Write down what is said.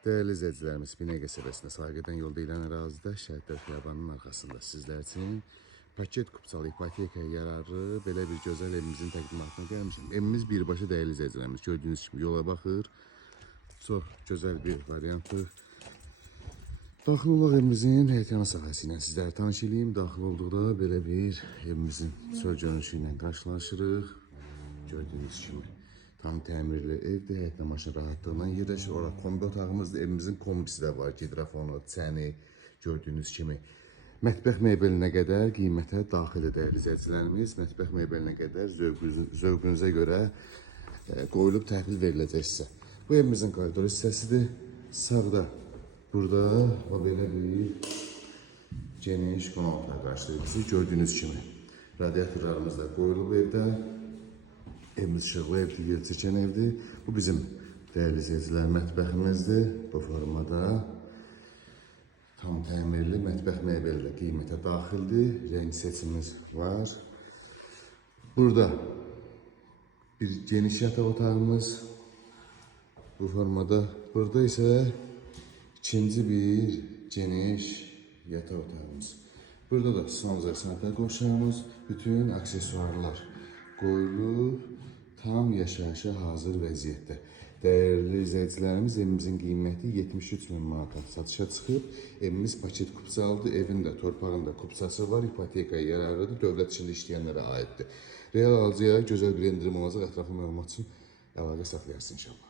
Değerli izleyicilerimiz, Binəqə səbəsinə sahibdən yol deyilən ərazidə Şəhidlər Xiyabanının arxasında sizlər üçün paket kupçalı ipoteka yararlı belə bir gözəl evimizin təqdimatına gəlmişim. Evimiz birbaşa değerli izleyicilerimiz. Gördüğünüz gibi yola baxır. Çox gözəl bir variantdır. Daxil olaq evimizin həyətyanı sahəsi ilə sizlərə tanış edeyim. Daxil olduqda belə bir evimizin çöl görünüşü ilə qarşılaşırıq. Gördüğünüz kimi tam təmirli evdir. Həyətdə maşın rahatlığından yerləşir. Orada kombi otağımızdır. Evimizin kombisi də var. Hidrofonu, çəni gördüğünüz kimi. Mətbəx mebelinə qədər qiymətə daxil edər izləyicilərimiz. Mətbəx mebelinə qədər zövqünüzə görə qoyulub təhvil veriləcək sizə. Bu evimizin koridor hissəsidir. Sağda burada o belə bir geniş qonaq otağı qarşılayır bizi. Gördüğünüz kimi radiatorlarımız da qoyulub evdə. Evimiz işıqlı evdir, yer çəkən evdir. Bu bizim değerli izləyicilər mətbəximizdir. Bu formada tam təmirli mətbəx mebeli qiymətə daxildir. Renk seçimimiz var. Burada bir geniş yataq otağımız. Bu formada. Burada ise ikinci bir geniş yataq otağımız. Burada da son zərsantə qoşağımız, bütün aksesuarlar qoyulub tam yaşayışa hazır vəziyyətdə. Değerli izləyicilərimiz, evimizin qiyməti 73.000 manata satışa çıxıb. Evimiz paket kupçalıdır. Evin də torpağın da kupçası var. İpotekaya yararlıdır. Dövlət içində işləyənlərə aiddir. Real alıcıya gözəl bir endirim olacaq. Ətraflı məlumat üçün əlaqə saxlayarsın inşallah.